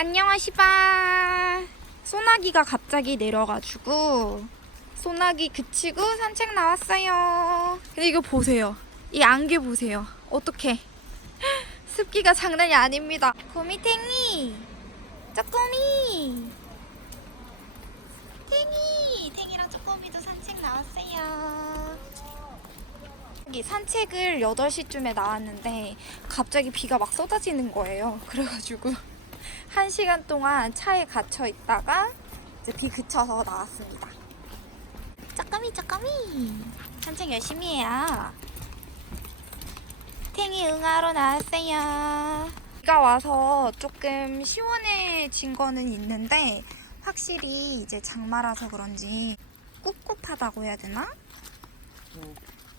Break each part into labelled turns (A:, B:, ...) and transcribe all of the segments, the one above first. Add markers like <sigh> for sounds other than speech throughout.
A: 안녕하시바. 소나기가 갑자기 내려가지고 소나기 그치고 산책 나왔어요. 근데 이거 보세요. 이 안개 보세요. 어떡해. <laughs> 습기가 장난이 아닙니다. 고미탱이. 쪼꼬미. 탱이. 탱이랑 쪼꼬미도 산책 나왔어요. 여기 산책을 8시쯤에 나왔는데 갑자기 비가 막 쏟아지는 거예요. 그래가지고 한 시간 동안 차에 갇혀 있다가 이제 비 그쳐서 나왔습니다. 쪼까미 쪼까미 산책 열심히 해요. 탱이 응하러 나왔어요. 비가 와서 조금 시원해진 거는 있는데 확실히 이제 장마라서 그런지 꿉꿉하다고 해야 되나?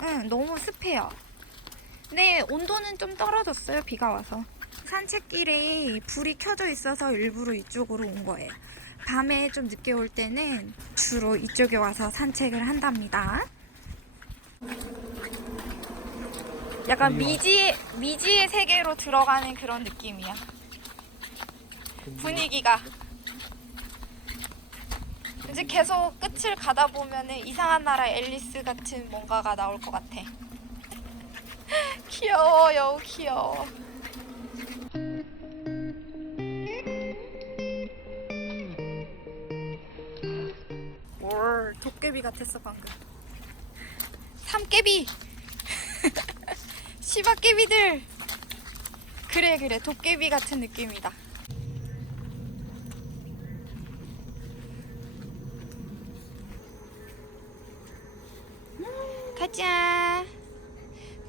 A: 응, 너무 습해요. 근데 온도는 좀 떨어졌어요, 비가 와서. 산책길에 불이 켜져 있어서 일부러 이쪽으로 온 거예요. 밤에 좀 늦게 올 때는 주로 이쪽에 와서 산책을 한답니다. 약간 미지, 미지의 세계로 들어가는 그런 느낌이야. 분위기가. 이제 계속 끝을 가다 보면은 이상한 나라 앨리스 같은 뭔가가 나올 것 같아. <laughs> 귀여워, 여우 귀여워. 도깨비 같았어 방금. 삼깨비. <laughs> 시바깨비들. 그래 그래 도깨비 같은 느낌이다. 가자.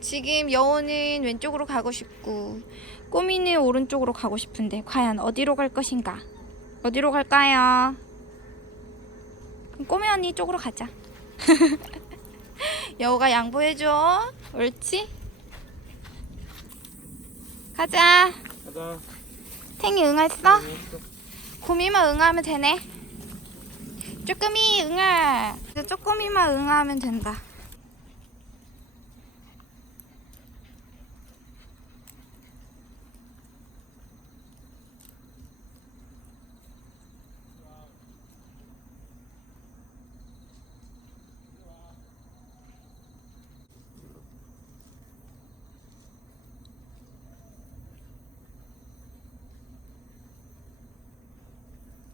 A: 지금 여우는 왼쪽으로 가고 싶고 꼬미는 오른쪽으로 가고 싶은데 과연 어디로 갈 것인가? 어디로 갈까요? 꼬미 언니 쪽으로 가자. <laughs> 여우가 양보해줘. 옳지? 가자.
B: 가자.
A: 탱이 응했어? 고미만 응하면 되네. 쪼꼬미 응아. 쪼꼬미만 응하면 된다.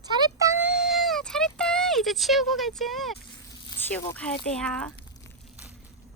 A: 잘했다! 잘했다! 이제 치우고 가자. 치우고 가야 돼요.